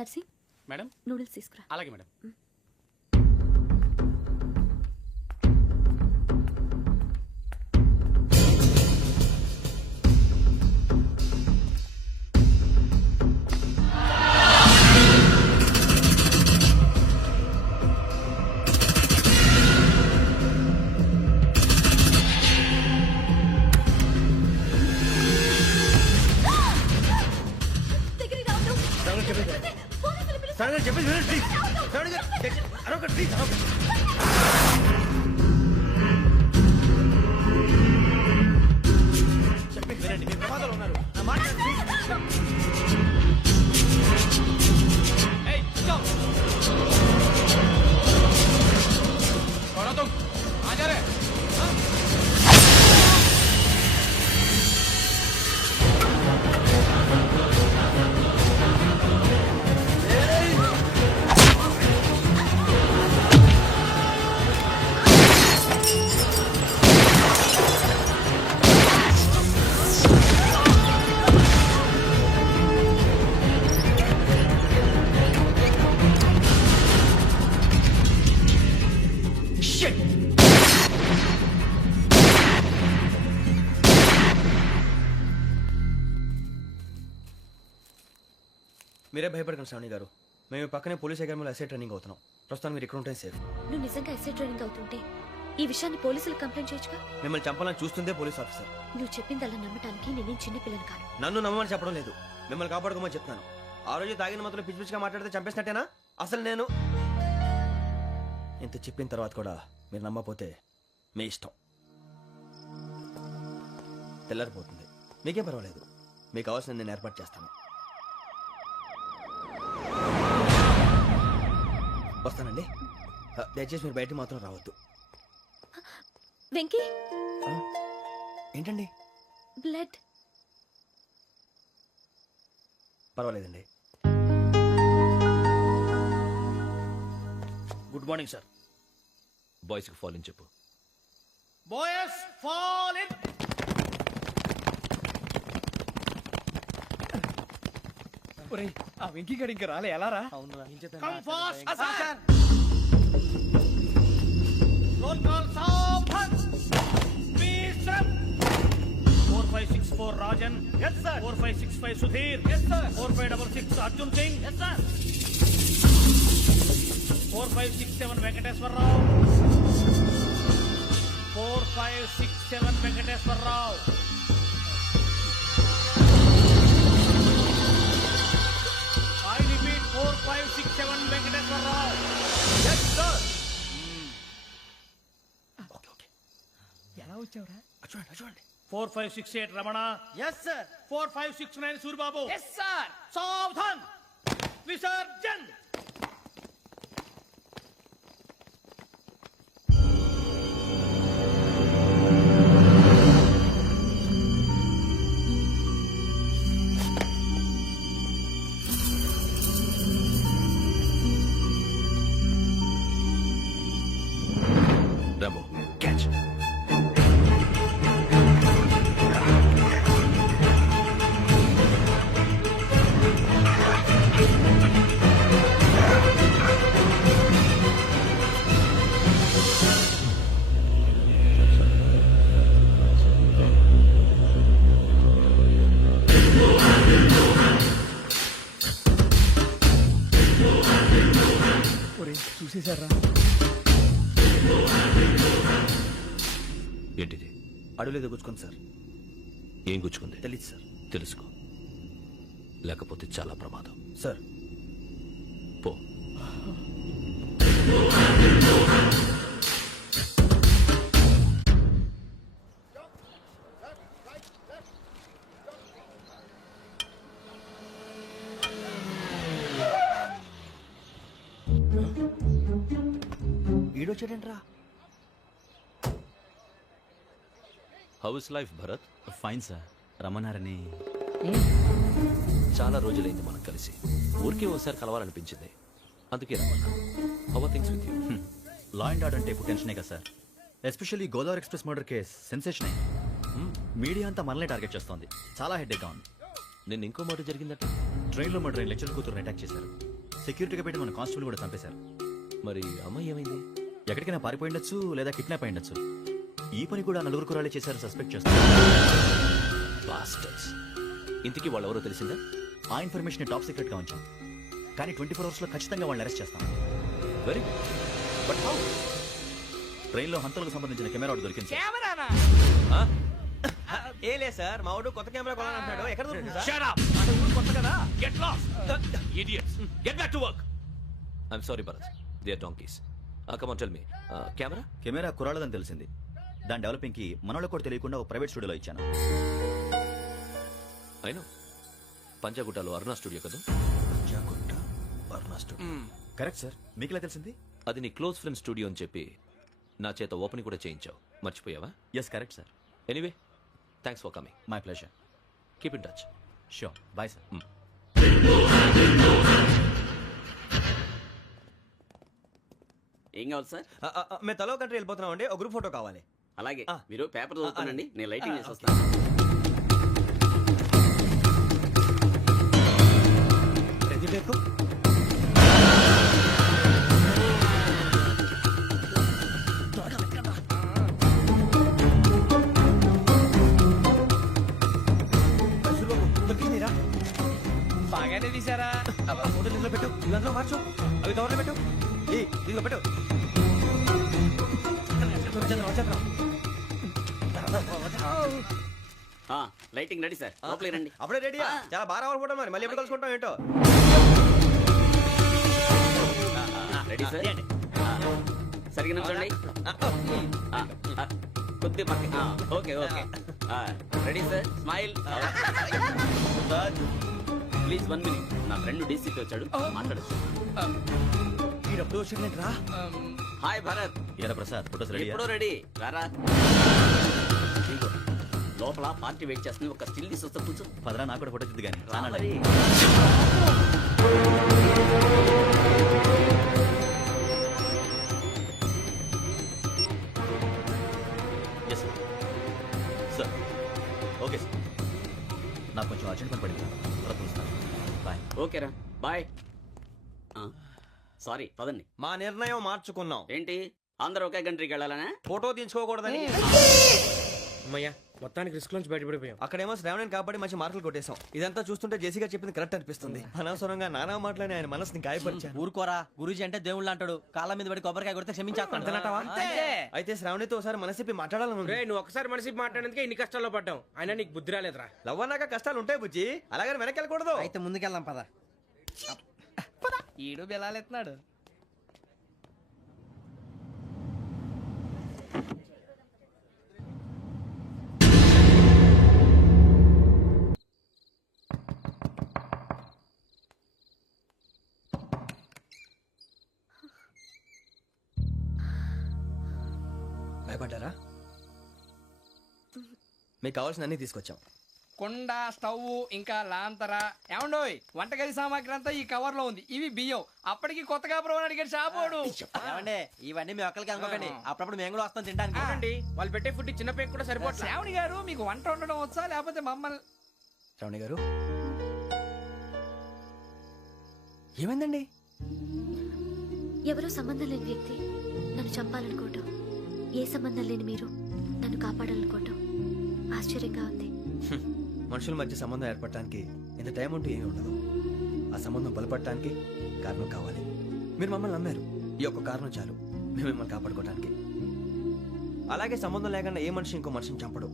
నర్సి madam noodles తీసుకురా. అలాగే madam. మీరే భయపడకండి శ్రావణి గారు. మేము పక్కనే పోలీస్ అకాడమీలో ఎస్ఐ ట్రైనింగ్ అవుతున్నాం. ప్రస్తుతం మీరు ఇక్కడ ఉంటే సేఫ్. నువ్వు నిజంగా ఎస్ఐ ట్రైనింగ్ అవుతుంటే ఈ విషయాన్ని పోలీసులకు కంప్లైంట్ చేయొచ్చుగా. మిమ్మల్ని చంపాలని చూస్తుందే పోలీస్ ఆఫీసర్. నువ్వు చెప్పిందల్లా నమ్మటానికి నేనేం చిన్న పిల్లని కాను. నన్ను నమ్మమని చెప్పడం లేదు, మిమ్మల్ని కాపాడుకోమని చెప్తున్నాను. ఆ రోజు తాగిన మాత్రం పిచ్చి పిచ్చిగా మాట్లాడితే చంపేసినట్టేనా? అసలు నేను ఇంత చెప్పిన తర్వాత కూడా మీరు నమ్మపోతే మీ ఇష్టం. తెల్లారిపోతుంది, మీకే పర్వాలేదు. మీకు కావాల్సిన నేను ఏర్పాటు చేస్తాను. వస్తానండి. దయచేసి మీరు బయటికి మాత్రం రావద్దు. వెంకీ, ఏంటండి? బ్లడ్. పర్వాలేదండి. Good morning sir. బాయ్స్కి ఫాల్ ఇన్ చెప్పు. Boys fall in. ఒరేయ్, ఆ వెంకీ గడి ఇంకా రాలే, ఎలా రా? Come fast sir. Roll call సావధాన్. Speed up. 4564 Rajan. yes sir. 4565 Sudheer. yes sir. 4566 Arjun Singh. yes sir. 4567 Venkateswararao. 4567 Venkateswararao. I repeat 4567 Venkateswararao. yes sir. Okay okay, ఎలా వచ్చావురా? చూడండి చూడండి. 4568 Ramana. yes sir. 4569 Suribabu. yes sir. సావధాన్. విసర్జన్. Rambo catch. ఒరేయ్, చూసేశారా? ఏంటిది? అడవిలో దిగుచ్చుకోండి సార్. ఏం గుచ్చుకుంది? తెలీదు సార్. తెలుసుకో, లేకపోతే చాలా ప్రమాదం. సార్ పో. ఈడొచ్చాడేంట్రా? How is life Bharat? Fine sir. రమ్మన్నారని. చాలా రోజులైంది మనం కలిసి. ఊరికే ఒకసారి కలవాలనిపించింది, అందుకే రమ్మన్నా. How are things with you? Law and order అంటే ఇప్పుడు టెన్షనే కదా సార్. Especially Godavari express murder case sensation అయింది. మీడియా అంతా మనల్ని టార్గెట్ చేస్తోంది. చాలా హెడ్ఏక్గా ఉంది. నిన్న ఇంకో మాట జరిగిందట. ట్రైన్లో మా ట్రైన్ లెక్చర్ కూతురుని అటాక్ చేశారు. సెక్యూరిటీగా పెట్టి మన కానిస్టేబుల్ కూడా చంపేశారు. మరి అమ్మాయి ఏమైంది? ఎక్కడికైనా పారిపోయిండొచ్చు లేదా కిడ్నాప్ అయ్యుండొచ్చు. ఈ పని కూడా నలుగురు కురాలే చేశారు సస్పెక్ట్ చేస్తారు. బాస్టర్స్. ఇంతకీ వాళ్ళెవరో తెలిసిందా? ఆ ఇన్ఫర్మేషన్ టాప్ సీక్రెట్ గా ఉంచాం, కానీ 24 hours లో ఖచ్చితంగా వాళ్ళని అరెస్ట్ చేస్తాం. Very good. But how? ట్రైన్లో హంతలకు సంబంధించిన కెమెరా ఒకటి దొరికింది సార్. కెమెరానా? ఏ లే సార్, మా వాడు కొత్త కెమెరా కొనాలంటున్నాడు. ఎక్కడ దొరుకుతుంది సార్? Shut up! కొత్త కదా. Get lost! Idiots! Get back to work! I'm sorry, Bharat. They are donkeys. Come on, tell me. Camera? Camera కురాలదని తెలిసింది. దాని డెవలపింగ్ కి మనలో కూడా తెలియకుండా ఒక ప్రైవేట్ స్టూడియోలో ఇచ్చాను. I know. పంజాగుట్టలో అరుణా స్టూడియో కదా? జాగుట్ట, వర్ణ స్టూడియో. Correct sir. మీకు ఎలా తెలిసింది? అది నీ క్లోజ్ ఫ్రెండ్ స్టూడియో అని చెప్పి నా చేత ఓపెన్ కూడా చేయించావు. మర్చిపోయావా? Yes correct sir. Anyway, thanks for coming. My pleasure. Keep in touch. Sure. Bye sir. ఏం కావాలి సార్? మేము తలో కంట్రీ వెళ్ళిపోతున్నాం అండి. ఒక గ్రూప్ ఫోటో కావాలి. అలాగే ఆ. మీరు పేపర్ చదువుతానండి, నేను లైటింగ్ చేసి ఓకే. వస్తాను. రెడీ టేకు. దొరికిందిరా. బాగానే తీసారా? ఫోటోలు ఇందులో పెట్టు, ఇదంతా మార్చు, అవి కవర్లో పెట్టు. ఇదిగో పెట్టు. లైటింగ్ రెడీ సార్, లోపలికి రండి. అప్పుడే రెడీ. చాలా బాగా రావాలి ఫోటో. మరి మళ్ళీ ఎప్పుడు కలుసుకుంటాం ఏంటో. Ready sir. సరిగ్గా నిల్చోండి. కొద్ది పక్క. Okay okay. Ready sir. Smile. Please 1 minute. నా ఫ్రెండ్ డీసీకి వచ్చాడు, మాట్లాడచ్చు. డబ్బులు వచ్చిందంటరా. హాయ్ భరత్. ఏరా ప్రసాద్, ఫోటోస్ రెడీ? ఎప్పుడో రెడీ. రారా. ఇదిగో, లోపల పార్టీ వెయిట్ చేస్తుంది. ఒక స్టిల్ తీసి వస్తే కూర్చో. పదరా, నాకు కూడా ఫోటో తిద్దు కానీ. రా మరి. Yes sir. Sir okay sir. నాకు కొంచెం అర్జెంట్ పని పడింది. తర్వాత పిలుస్తాను. బాయ్. ఓకేరా, బాయ్. సారీ, పదండి. మా నిర్ణయం మార్చుకున్నాం. ఏంటి, అందరూ ఒకే కంట్రీకి వెళ్ళాలనా? ఫోటో తీసుకోకూడదని. అమ్మయ్యా, మొత్తానికి రిస్క్ నుంచి బయటపడిపోయాం. అక్కడేమో శ్రావణిని కాబట్టి మంచి మార్కులు కొట్టేశాం. ఇదంతా చూస్తుంటే జేసీగా చెప్పింది కరెక్ట్ అనిపిస్తుంది. అనవసరంగా నానా మాటలని ఆయన మనసుని గాయపరిచాను. ఊరుకోరా, గురూజీ అంటే దేవుళ్ళు అంటాడు. కాళ్ళ మీద పడి కొబ్బరికాయ కొడితే క్షమించేస్తానంటావా? అయితే శ్రావణితో ఒకసారి మనసిప్పి మాట్లాడాలను. రే, నువ్వు ఒకసారి మనిషి మాట్లాడేందుకే ఇన్ని కష్టాల్లో పడ్డాం. అయినా నీకు బుద్ధి రాలేదురా. లవ్ అన్నాక కష్టాలు ఉంటాయి బుజ్జి, అలాగని వెనక్కి వెళ్ళకూడదు. అయితే ముందుకెళ్దాం పద. ఈడు బెలాలెత్తున్నాడు. భయపడ్డారా? మీకు కావాల్సిన అన్ని తీసుకొచ్చాం. కుండ, స్టవ్, ఇంకా లాంతర. ఏమండోయ్, వంటగది సామాగ్రి అంతా ఈ కవర్ లో ఉంది. ఇవి బియ్యం. అప్పటికి కొత్తగా బ్రో అడిగాడు షాపోడు. ఏమండి, ఇవన్నీ మీ ఒక్కరికి అనుకోకండి. అప్పుడప్పుడు మేము కూడా వస్తాం తినడానికి. చూడండి, వాళ్ళు పెట్టే ఫుడ్ చిన్న పేక్ కూడా సరిపోతుంది. శ్రావణి గారు, మీకు వంట వండడం వచ్చా లేకపోతే మమ్మల్ని? శ్రావణి గారు ఏమైందండి? ఎవరో సంబంధం లేని వ్యక్తి నన్ను చంపాలనుకోవటం, ఏ సంబంధం లేని మీరు నన్ను కాపాడాలనుకోవటం ఆశ్చర్యంగా ఉంది. మనుషుల మధ్య సంబంధం ఏర్పడటానికి ఇంత టైం ఉంటూ ఏమీ ఉండదు. ఆ సంబంధం బలపడటానికి కారణం కావాలి. మీరు మమ్మల్ని నమ్మారు, ఈ ఒక్క కారణం చాలు మేము మిమ్మల్ని కాపాడుకోవటానికి. అలాగే సంబంధం లేకుండా ఏ మనిషి ఇంకో మనిషిని చంపడు.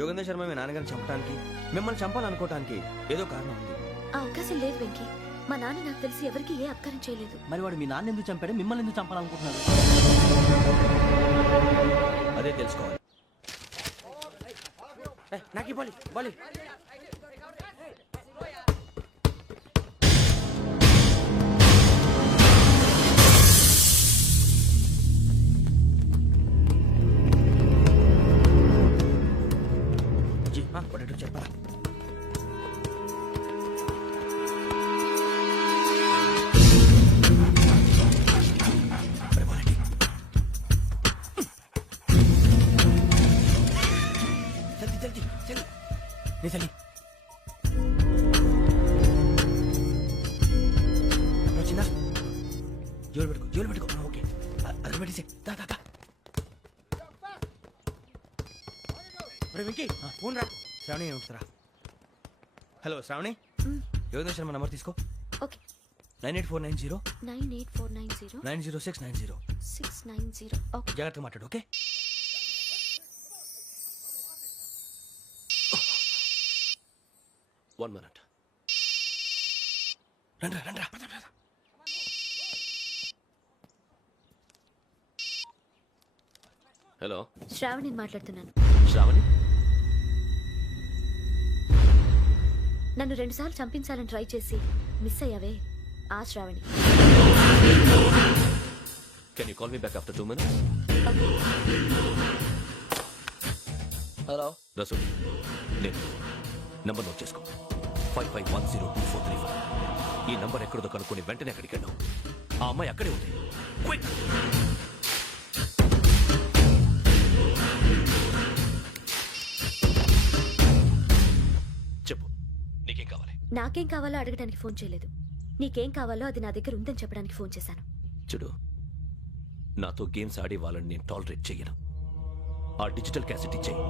యోగేంద్ర శర్మ మీ నాన్నగారిని చంపడానికి, మిమ్మల్ని చంపాలనుకోవటానికి ఏదో కారణం ఉంది. ఆ అవకాశం లేదు వెంకీ. మా నాన్న నాకు తెలిసి ఎవరికి ఏ అపకారం చేయలేదు. మరి వాడు మీ నాన్న ఎందుకు చంపాడు, మిమ్మల్ని ఎందుకు చంపాలనుకుంటున్నాడు? అదే తెలుసుకోవాలి. నాకు బాలి బాలి. చెప్పరా? జల్దీ జల్దీ జల్దీ. జోలు పెట్టుకో ఓకే అది పెట్టేసి దా దా దా వెంకీ ఫోన్ రా. శ్రావణి ఉంటుందిరా. హలో శ్రావణి యోగేంద్ర శర్మ నంబర్ తీసుకో. ఓకే 98490 98490 90690. 690. ఓకే జాగ్రత్తగా మాట్లాడు ఓకే. One minute. రండ్రా హలో శ్రావణి మాట్లాడుతున్నాను. శ్రావణి, నన్ను 2 సార్లు చంపించాలని ట్రై చేసి మిస్ అయ్యావే ఆ Shravani. can you call me back after 2 minutes? Hello Rasool, నేను నంబర్ నోట్ చేసుకో. 55102435. ఈ నంబర్ ఎక్కడదో కనుక్కొని వెంటనే అక్కడికి వెళ్ళు. ఆ అమ్మాయి అక్కడే ఉంది. క్విక్. చెప్పు, నీకేం కావాలి? నాకేం కావాలో అడగడానికి ఫోన్ చేయలేదు. నీకేం కావాలో అది నా దగ్గర ఉందని చెప్పడానికి ఫోన్ చేశాను. చూడు, నాతో గేమ్స్ ఆడే వాళ్ళని నేను టాలరేట్ చెయ్యను. ఆ డిజిటల్ క్యాసెట్ ఇచ్చేయి.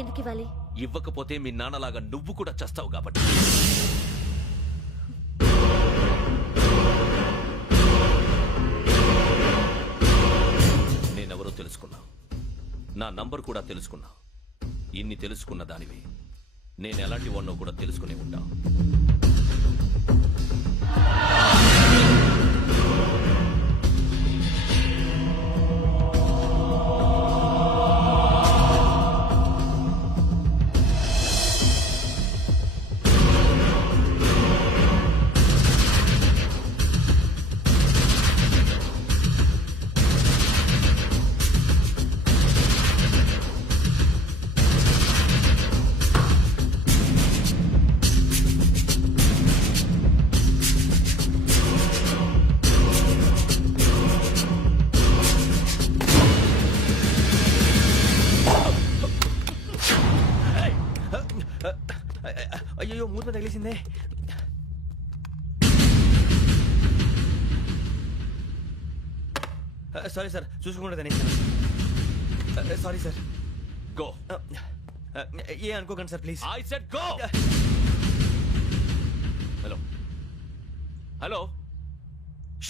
ఎందుకు ఇవ్వాలి? ఇవ్వకపోతే మీ నాన్నలాగా నువ్వు కూడా చస్తావు కాబట్టి. నేనెవరో తెలుసుకున్నా, నా నంబర్ కూడా తెలుసుకున్నా. ఇన్ని తెలుసుకున్న దానివి నేను ఎలాంటి వాడినో కూడా తెలుసుకునే ఉంటా. అయ్యో మూత తగిలేసిందే. సారీ సార్, చూసుకోకుండా సారీ సార్. గో. ఏ అనుకోకండి sir please. I said go. Hello.